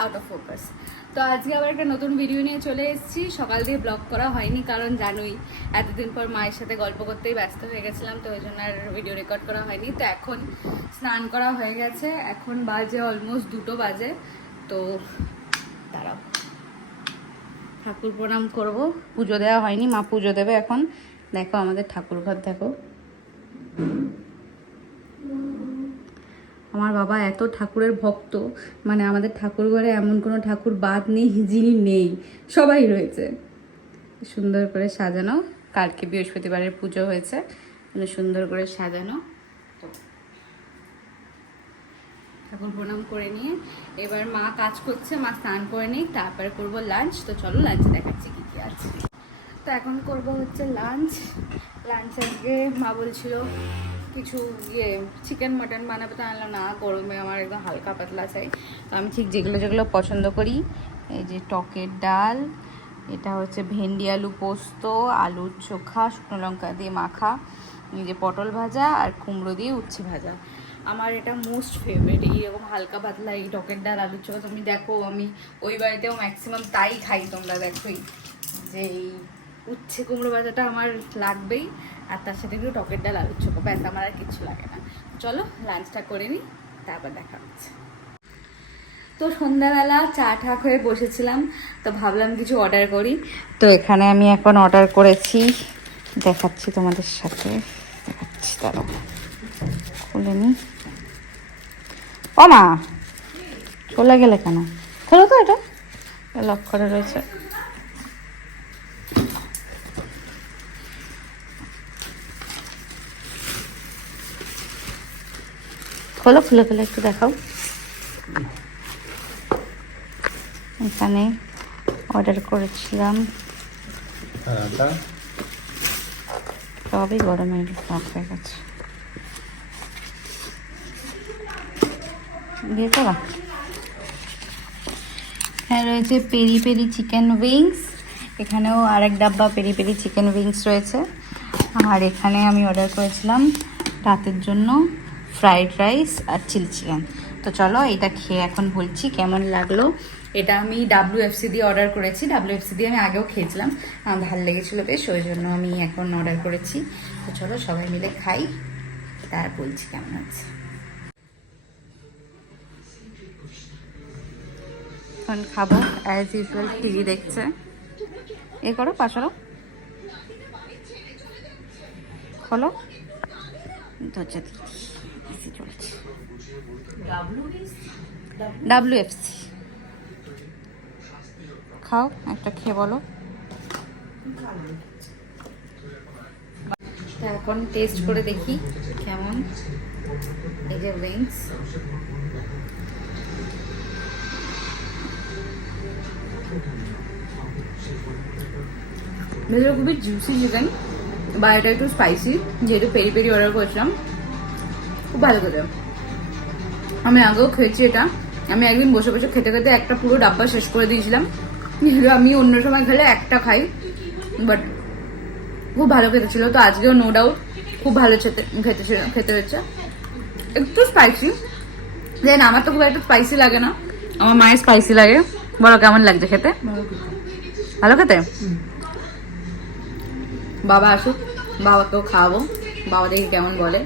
Out of focus. তো আজকে আবার একটা নতুন ভিডিও নিয়ে চলে এসেছি। সকাল দিয়ে ব্লগ করা হয়নি, কারণ জানোই এতদিন পর মায়ের সাথে গল্প করতেই ব্যস্ত হয়ে গেছিলাম, তো ওই জন্য আর ভিডিও রেকর্ড করা হয়নি। তো এখন স্নান করা হয়ে গেছে, এখন বাজে অলমোস্ট 2টো বাজে। তো দাঁড়াও, ঠাকুর প্রণাম করবো। পুজো দেওয়া হয়নি, মা পুজো দেবে এখন। দেখো আমাদের ঠাকুর ঘর, দেখো আমার বাবা এত ঠাকুরের ভক্ত, মানে আমাদের ঠাকুর ঘরে এমন কোনো ঠাকুর বাদ নেই যিনি নেই, সবাই রয়েছে। সুন্দর করে সাজানো, কালকে বৃহস্পতিবারের পুজো হয়েছে, সুন্দর করে সাজানো। তো ঠাকুর প্রণাম করে নিয়ে এবার মা কাজ করছে, মা স্নান করে নিই, তারপরে করবো লাঞ্চ। তো চলো লাঞ্চে দেখাচ্ছি কী কী আছে। তো এখন করবো হচ্ছে লাঞ্চ। আজকে মা বলছিল কিছু চিকেন মাটন বানাবে, তো আনলো না, গরমে আমার একদম হালকা পাতলা চাই। তো আমি ঠিক যেগুলো যেগুলো পছন্দ করি, এই যে টকের ডাল, এটা হচ্ছে ভেন্ডি আলু পোস্ত, আলুর চোখা শুকনো লঙ্কা দিয়ে মাখা, এই যে পটল ভাজা আর কুমড়ো দিয়ে উচ্ছে ভাজা। আমার এটা মোস্ট ফেভারিট, এইরকম হালকা পাতলা এই টকের ডাল আলুর চোখা। তুমি দেখো আমি ওই বাড়িতেও ম্যাক্সিমাম তাই খাই, তোমরা দেখোই যে এই উচ্ছে কুমড়ো ভাজাটা আমার লাগবেই, আর তার সাথে একটু টকের ডাল আলুর চোখা, ব্যাস আমার আর কিছু লাগে না। চলো লাঞ্চটা করে নিই, তারপর দেখা হচ্ছে। তো সন্ধ্যাবেলা চা ঠা হয়ে বসেছিলাম, তো ভাবলাম কিছু অর্ডার করি। তো এখানে আমি এখন অর্ডার করেছি, দেখাচ্ছি তোমাদের সাথে, দেখাচ্ছি, তারা খুলে নি। ও মা, চলে গেলে কেন? খোলো তো, এটা লক করে রয়েছে। খোলো, খুলে খুলে একটু দেখাও। এখানে অর্ডার করেছিলাম, সবই গরমে লক হয়ে গেছে। দিয়ে তো হ্যাঁ, রয়েছে পেরি পেরি চিকেন উইংস, এখানেও আরেক ডাব্বা পেরি পেরি চিকেন উইংস রয়েছে। আর এখানে আমি অর্ডার করেছিলাম রাতের জন্য ফ্রাইড রাইস আর চিলি চিকেন। তো চলো এটা খেয়ে এখন বলছি কেমন লাগলো। এটা আমি WFC দিয়ে অর্ডার করেছি, WFC দিয়ে আমি আগেও খেয়েছিলাম, আমার ভালো লেগেছিলো বেশ, ওই জন্য আমি এখন অর্ডার করেছি। তো চলো সবাই মিলে খাই, তার বলছি কেমন আছে। এখন খাবো, অ্যাজ ইউজুয়াল টিভি দেখছে। এ করো, পাশারও খোলো, ধরছে চলছে। WFC খাও, একটা খেয়ে বলো। এখন টেস্ট করে দেখি কেমন। এই যে উইংস, ভেতরে খুবই জুসি চিকেন, বা এটা একটু স্পাইসি, যেহেতু পেরি পেরি অর্ডার করেছিলাম, খুব ভালো খেতে। আমি আগেও খেয়েছি এটা, আমি একদিন বসে বসে খেতে খেতে একটা পুরো ডাব্বা শেষ করে দিয়েছিলাম। আমি অন্য সময় খেলে একটা খাই, বাট খুব ভালো খেতে ছিল। তো আজকেও নো ডাউট খুব ভালো খেতে হয়েছে। একটু স্পাইসি, দেন আমার তো খুব একটা স্পাইসি লাগে না, আমার মায়ের স্পাইসি লাগে। বলো কেমন লাগছে খেতে? ভালো খেতে। বাবা আসুক, বাবাকেও খাওয়াবো, বাবা দেখি কেমন বলে।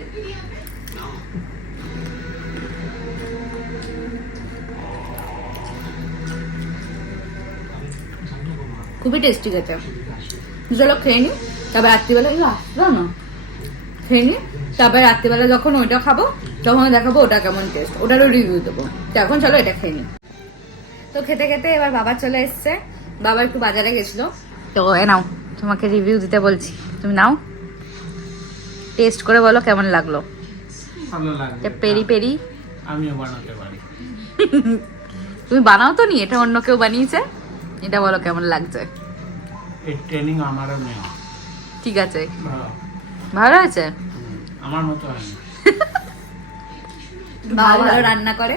খুবই টেস্টি খেতে। চলো খেয়ে নি, তারপর রাত্রিবেলা আসলো না, খেয়ে নি, তারপর রাত্রিবেলা যখন ওইটা খাবো তখন দেখাবো ওটা কেমন টেস্ট, ওটারও রিভিউ দেবো। তো এখন চলো এটা খেয়ে নি। তো খেতে খেতে এবার বাবা চলে এসছে, বাবা একটু বাজারে গেছিলো। তো এ নাও, তোমাকে রিভিউ দিতে বলছি, তুমি নাও, টেস্ট করে বলো কেমন লাগলো। ভালো লাগছে, পেরি পেরি আমিও বানাতে পারি। তুমি বানাও তো নি, এটা অন্য কেউ বানিয়েছে, এটা বলো কেমন লাগছে। এই ট্রেনিং আমারও নেওয়া। ঠিক আছে, ভালো, ভালো হয়েছে। আমার মতো হয়নি। বাবা ভালো রান্না করে,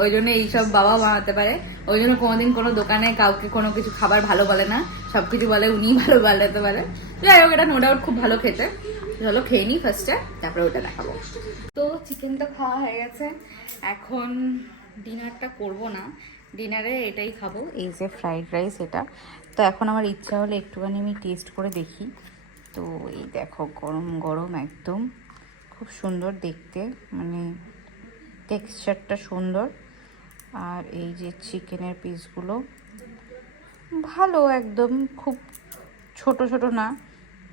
ওই জন্য এইসব বাবা বানাতে পারে, ওই জন্য কোনোদিন কোনো দোকানে কাউকে কোনো কিছু খাবার ভালো বলে না, সবকিছু বলে উনি ভালো বানাতে পারে। যাই হোক, এটা নো ডাউট খুব ভালো খেতে। চলো খেয়ে নিই ফার্স্টে, তারপরে ওটা দেখাবো। তো চিকেন তো খাওয়া হয়ে গেছে, এখন ডিনারটা করব না, ডিনারে এটাই খাবো, এই যে ফ্রাইড রাইস এটা। তো এখন আমার ইচ্ছা হলে একটুখানি আমি টেস্ট করে দেখি। তো এই দেখো গরম গরম একদম, খুব সুন্দর দেখতে, মানে টেক্সচারটা সুন্দর। আর এই যে চিকেনের পিসগুলো ভালো একদম, খুব ছোট ছোট না,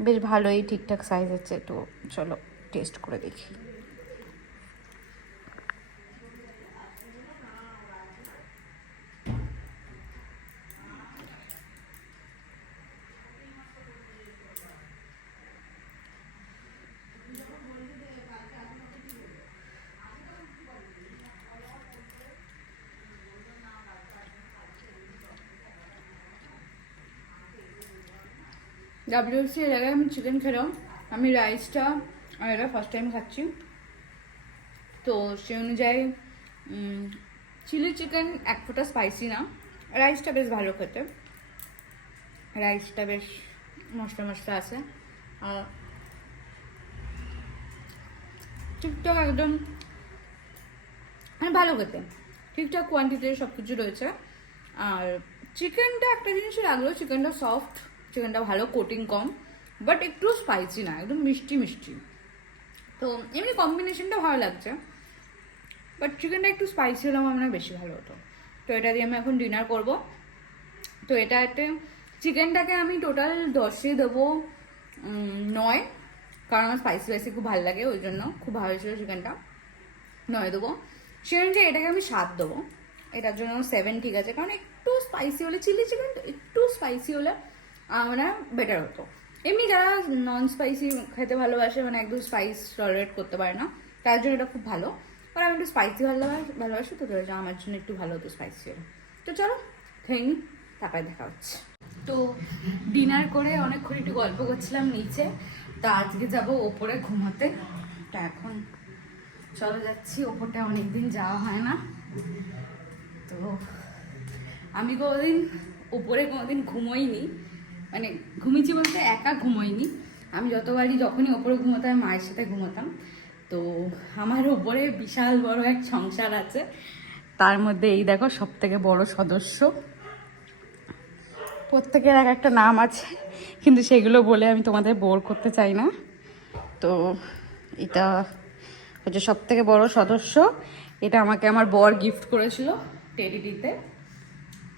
বেশ ভালোই ঠিকঠাক সাইজ আছে। তো চলো টেস্ট করে দেখি। ডাব্লিউসি এর আগে আমি চিকেন খেলাম, আমি রাইসটা আর এটা ফার্স্ট টাইম খাচ্ছি। তো সে অনুযায়ী চিলি চিকেন এক ফোঁটা স্পাইসি না, রাইসটা বেশ ভালো খেতে, রাইসটা বেশ মশলা মশলা আছে, আর ঠিকঠাক একদম মানে ভালো খেতে, ঠিকঠাক কোয়ান্টিটির সব কিছু রয়েছে। আর চিকেনটা একটা জিনিসই লাগলো, চিকেনটা সফট, চিকেনটা ভালো, কোটিং কম, বাট একটু স্পাইসি না, একদম মিষ্টি মিষ্টি। তো এমনি কম্বিনেশনটা ভালো লাগছে, বাট চিকেনটা একটু স্পাইসি হলে আমার মনে হয় বেশি ভালো হতো। তো এটা দিয়ে আমি এখন ডিনার করব। তো এটাতে চিকেনটাকে আমি টোটাল 10-এ দেবো 9, কারণ আমার স্পাইসি স্পাইসি খুব ভালো লাগে, ওই জন্য খুব ভালো ছিল চিকেনটা, 9 দেবো। সে অনুযায়ী এটাকে আমি 7 দেবো, এটার জন্য 7 ঠিক আছে, কারণ একটু স্পাইসি হলে, চিলি চিকেন একটু স্পাইসি হলে মানে বেটার হতো। এমনি যারা নন স্পাইসি খেতে ভালোবাসে, মানে একদম স্পাইস টলারেট করতে পারে না, তার জন্য এটা খুব ভালো। আর আমি একটু স্পাইসি ভালোবাসি, তো আমার জন্য একটু ভালো হতো স্পাইসি হলে। তো চলো খেয়ে নিই, তারপরে দেখা হচ্ছে। তো ডিনার করে অনেকক্ষণ একটু গল্প করছিলাম নিচে, তা আজকে যাব ওপরে ঘুমাতে। তা এখন চলে যাচ্ছি, ওপরটা অনেকদিন যাওয়া হয় না। তো আমি কোনোদিন ওপরে কোনোদিন ঘুমোইনি, মানে ঘুমিয়েছি বলতে একা ঘুমোইনি, আমি যখনই ওপরে ঘুমোতাম মায়ের সাথে ঘুমোতাম। তো আমার ওপরে বিশাল বড় এক সংসার আছে, তার মধ্যে এই দেখো সব থেকে বড় সদস্য, প্রত্যেকের এক একটা নাম আছে, কিন্তু সেগুলো বলে আমি তোমাদের বোর করতে চাই না। তো এটা হচ্ছে সব থেকে বড় সদস্য, এটা আমাকে আমার বর গিফট করেছিল টেডিতে,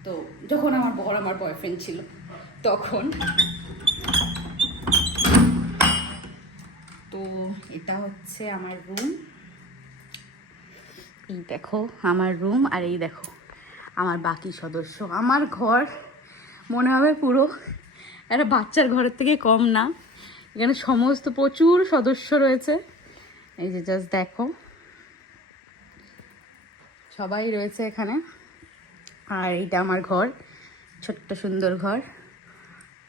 তো যখন আমার বর আমার বয়ফ্রেন্ড ছিল তখন। তো এটা হচ্ছে আমার রুম, এই দেখো আমার রুম, আর এই দেখো আমার বাকি সদস্য। আমার ঘর মনে হবে পুরো একটা বাচ্চার ঘরের থেকে কম না, এখানে সমস্ত প্রচুর সদস্য রয়েছে। এই যে জাস্ট দেখো সবাই রয়েছে এখানে। আর এইটা আমার ঘর, ছোট্ট সুন্দর ঘর।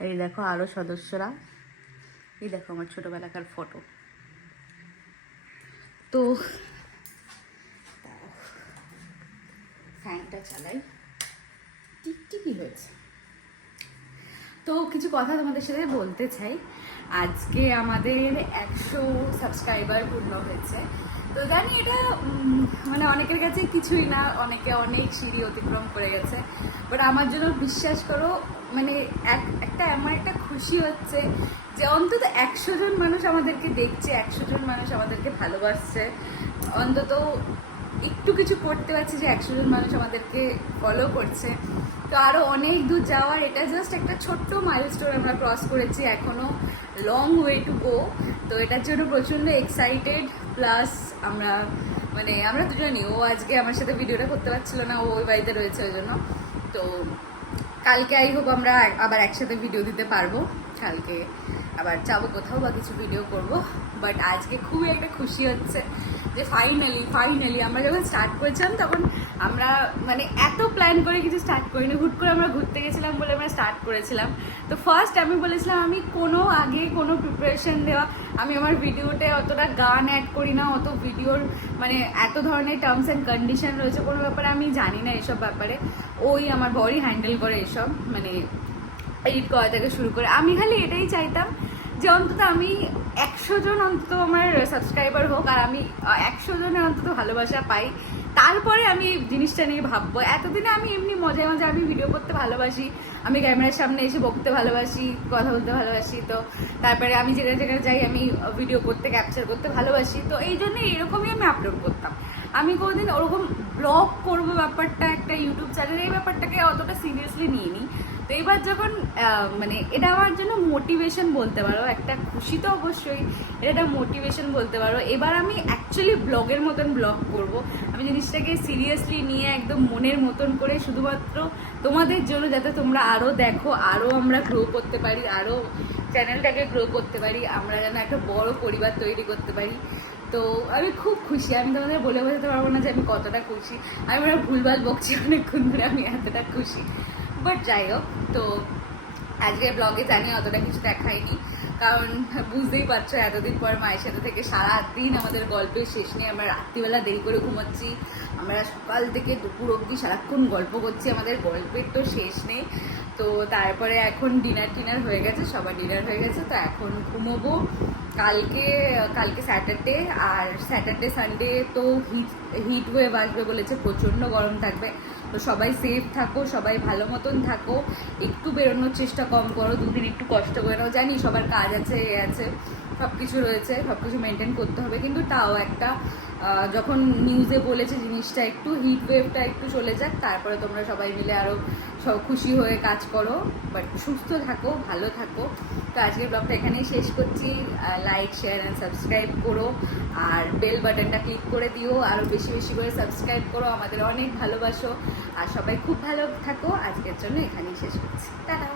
এই দেখো আরও সদস্যরা, এই দেখো আমার ছোটোবেলাকার ফটো। তো ফ্যানটা চালাই, টিকটিকি হয়েছে। তো কিছু কথা তোমাদের সাথে বলতে চাই। আজকে আমাদের 100 সাবস্ক্রাইবার পূর্ণ হয়েছে। তো জানি এটা মানে অনেকের কাছে কিছুই না, অনেকে অনেক সিঁড়ি অতিক্রম করে গেছে, বাট আমার জন্য বিশ্বাস করো মানে একটা এমন একটা খুশি হচ্ছে যে অন্তত 100 জন মানুষ আমাদেরকে দেখছে, 100 জন মানুষ আমাদেরকে ভালোবাসছে, অন্তত একটু কিছু করতে পারছি যে 100 জন মানুষ আমাদেরকে ফলো করছে। তো আরও অনেক দূর যাওয়ার, এটা জাস্ট একটা ছোট্ট মাইলস্টোন আমরা ক্রস করেছি, এখনও লং ওয়ে টু গো। তো এটার জন্য প্রচণ্ড এক্সাইটেড, প্লাস আমরা দুজনই, ও আজকে আমার সাথে ভিডিওটা করতে পারছিল না, ও ওই বাড়িতে রয়েছে ওই জন্য। তো কালকে আই হোপ আমরা আবার একসাথে ভিডিও দিতে পারবো, কালকে আবার যাবো কোথাও বা কিছু ভিডিও করব। বাট আজকে খুবই একটা খুশি হচ্ছে যে ফাইনালি আমরা যখন স্টার্ট করেছিলাম তখন আমরা মানে এত প্ল্যান করে কিছু স্টার্ট করিনি, হুট করে আমরা ঘুরতে গেছিলাম বলে আমরা স্টার্ট করেছিলাম। তো ফার্স্ট আমি বলেছিলাম আমি আগে কোনো প্রিপারেশন দেওয়া, আমি আমার ভিডিওতে অতটা গান অ্যাড করি না, অত ভিডিওর মানে এত ধরনের টার্মস অ্যান্ড কন্ডিশন রয়েছে কোনো ব্যাপারে আমি জানি না, এসব ব্যাপারে ওই আমার বরই হ্যান্ডেল করে এসব, মানে এডিট করা থেকে শুরু করে। আমি খালি এটাই চাইতাম যে অন্তত আমি 100 জন অন্তত আমার সাবস্ক্রাইবার হোক, আর আমি 100 জনের অন্তত ভালোবাসা পাই, তারপরে আমি এই জিনিসটা নিয়ে ভাববো। এতদিনে আমি এমনি মজায় মজায় আমি ভিডিও করতে ভালোবাসি, আমি ক্যামেরার সামনে এসে বকতে ভালোবাসি, কথা বলতে ভালোবাসি, তো তারপরে আমি যেখানে যেখানে যাই আমি ভিডিও করতে ক্যাপচার করতে ভালোবাসি, তো এই জন্য এরকমই আমি আপলোড করতাম। আমি কোনোদিন ওরকম ব্লগ করবো ব্যাপারটা, একটা ইউটিউব চ্যানেলে এই ব্যাপারটাকে অতটা সিরিয়াসলি নিইনি। তো এবার যখন মানে এটা আমার জন্য মোটিভেশন বলতে পারো, একটা খুশি তো অবশ্যই, এটা একটা মোটিভেশন বলতে পারো। এবার আমি অ্যাকচুয়ালি ব্লগের মতন ব্লগ করব। আমি জিনিসটাকে সিরিয়াসলি নিয়ে একদম মনের মতন করে, শুধুমাত্র তোমাদের জন্য, যাতে তোমরা আরও দেখো, আরও আমরা গ্রো করতে পারি, আরও চ্যানেলটাকে গ্রো করতে পারি, আমরা যেন একটা বড় পরিবার তৈরি করতে পারি। তো আমি খুব খুশি, আমি তোমাদের বলে বোঝাতে পারবো না যে আমি কতটা খুশি। আমি ওরা ভুলভাল বকছি অনেকক্ষণ ধরে, আমি এতটা খুশি। বাট যাই হোক, তো আজকের ব্লগে জানি অতটা কিছু দেখাইনি, কারণ বুঝতেই পারছো এতদিন পর মায়ের সাথে থেকে সারাদিন আমাদের গল্পের শেষ নেই। আমরা রাত্রিবেলা দেরি করে ঘুমাচ্ছি, আমরা সকাল থেকে দুপুর অবধি সারাক্ষণ গল্প করছি, আমাদের গল্পের তো শেষ নেই। তো তারপরে এখন ডিনার হয়ে গেছে, সবার ডিনার হয়ে গেছে, তো এখন ঘুমোবো। কালকে স্যাটারডে, আর স্যাটারডে সানডে তো হিট ওয়েভ আসবে বলেছে, প্রচণ্ড গরম থাকবে। তো সবাই সেফ থাকো, সবাই ভালো মতন থাকো, একটু বেরোনোর চেষ্টা কম করো, দুদিন একটু কষ্ট করে নাও। জানি সবার কাজ আছে, এ আছে, সব কিছু রয়েছে, সব কিছু মেনটেন করতে হবে, কিন্তু তাও একটা যখন নিউজে বলেছে জিনিসটা একটু হিট ওয়েভটা একটু চলে যাক, তারপরে তোমরা সবাই মিলে আরও সব খুশি হয়ে কাজ করো, বাট সুস্থ থাকো, ভালো থাকো। তো আজকের ব্লগটা এখানেই শেষ করছি। লাইক, শেয়ার অ্যান্ড সাবস্ক্রাইব করো, আর বেল বাটনটা ক্লিক করে দিও, আরও বেশি বেশি করে সাবস্ক্রাইব করো, আমাদের অনেক ভালোবাসো, আর সবাই খুব ভালো থাকো। আজকের জন্য এখানেই শেষ করছি, টাটা।